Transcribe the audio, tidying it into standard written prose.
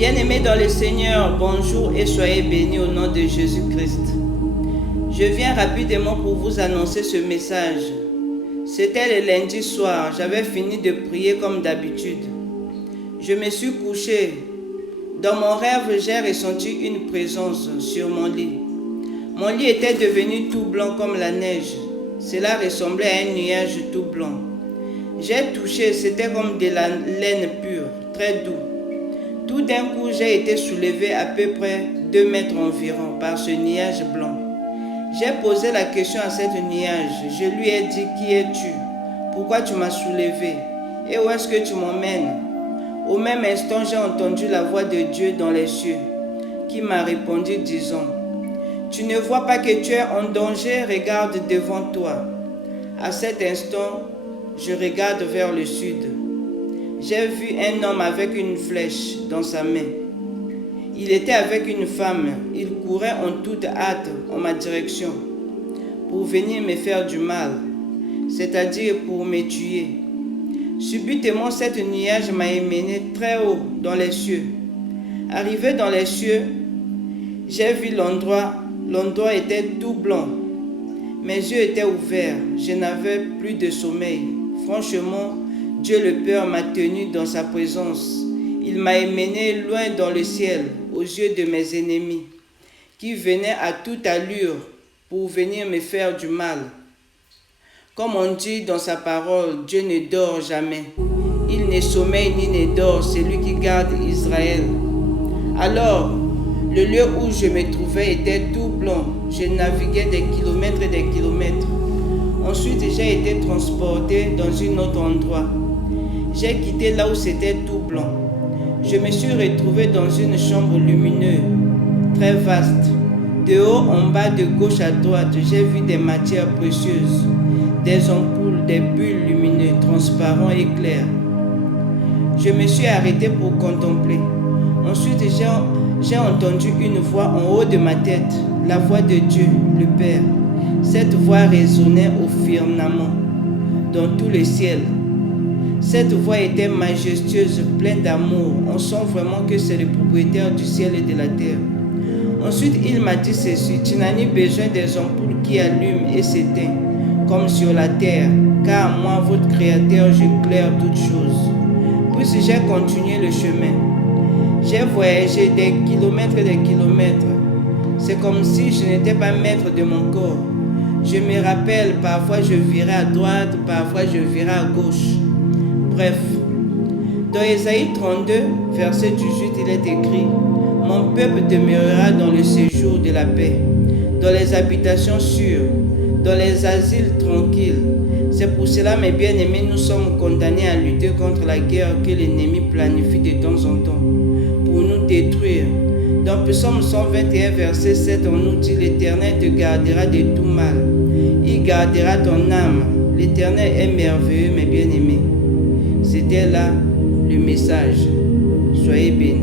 Bien-aimés dans le Seigneur, bonjour et soyez bénis au nom de Jésus-Christ. Je viens rapidement pour vous annoncer ce message. C'était le lundi soir, j'avais fini de prier comme d'habitude. Je me suis couché. Dans mon rêve, j'ai ressenti une présence sur mon lit. Mon lit était devenu tout blanc comme la neige. Cela ressemblait à un nuage tout blanc. J'ai touché, c'était comme de la laine pure, très doux. Tout d'un coup, j'ai été soulevé à peu près 2 mètres environ par ce nuage blanc. J'ai posé la question à cet nuage. Je lui ai dit, qui es-tu? Pourquoi tu m'as soulevé? Et où est-ce que tu m'emmènes? Au même instant, j'ai entendu la voix de Dieu dans les cieux, qui m'a répondu disant, tu ne vois pas que tu es en danger, regarde devant toi. À cet instant, je regarde vers le sud. J'ai vu un homme avec une flèche dans sa main. Il était avec une femme. Il courait en toute hâte en ma direction pour venir me faire du mal, c'est-à-dire pour me tuer. Subitement, cet nuage m'a emmené très haut dans les cieux. Arrivé dans les cieux, j'ai vu l'endroit. L'endroit était tout blanc. Mes yeux étaient ouverts. Je n'avais plus de sommeil. Franchement, Dieu le Père m'a tenu dans sa présence. Il m'a emmené loin dans le ciel, aux yeux de mes ennemis, qui venaient à toute allure pour venir me faire du mal. Comme on dit dans sa parole, Dieu ne dort jamais. Il ne sommeille ni ne dort, celui qui garde Israël. Alors, le lieu où je me trouvais était tout blanc. Je naviguais des kilomètres et des kilomètres. Ensuite, j'ai été transporté dans un autre endroit. J'ai quitté là où c'était tout blanc. Je me suis retrouvé dans une chambre lumineuse, très vaste. De haut en bas, de gauche à droite, j'ai vu des matières précieuses, des ampoules, des bulles lumineuses, transparentes et claires. Je me suis arrêté pour contempler. Ensuite, j'ai entendu une voix en haut de ma tête, la voix de Dieu, le Père. Cette voix résonnait au firmament, dans tout le ciel. Cette voix était majestueuse, pleine d'amour. On sent vraiment que c'est le propriétaire du ciel et de la terre. Ensuite, il m'a dit ceci, tu n'as ni besoin des ampoules qui allument et s'éteignent, comme sur la terre, car moi, votre Créateur, j'éclaire toutes choses. Puis j'ai continué le chemin. J'ai voyagé des kilomètres et des kilomètres. C'est comme si je n'étais pas maître de mon corps. Je me rappelle, parfois je virais à droite, parfois je virais à gauche. Bref, dans Ésaïe 32, verset 18, il est écrit « Mon peuple demeurera dans le séjour de la paix, dans les habitations sûres, dans les asiles tranquilles. » C'est pour cela, mes bien-aimés, nous sommes condamnés à lutter contre la guerre que l'ennemi planifie de temps en temps pour nous détruire. Dans Psaume 121, verset 7, on nous dit « L'Éternel te gardera de tout mal. Il gardera ton âme. L'Éternel est merveilleux, mes bien-aimés. » C'était là le message. Soyez bénis.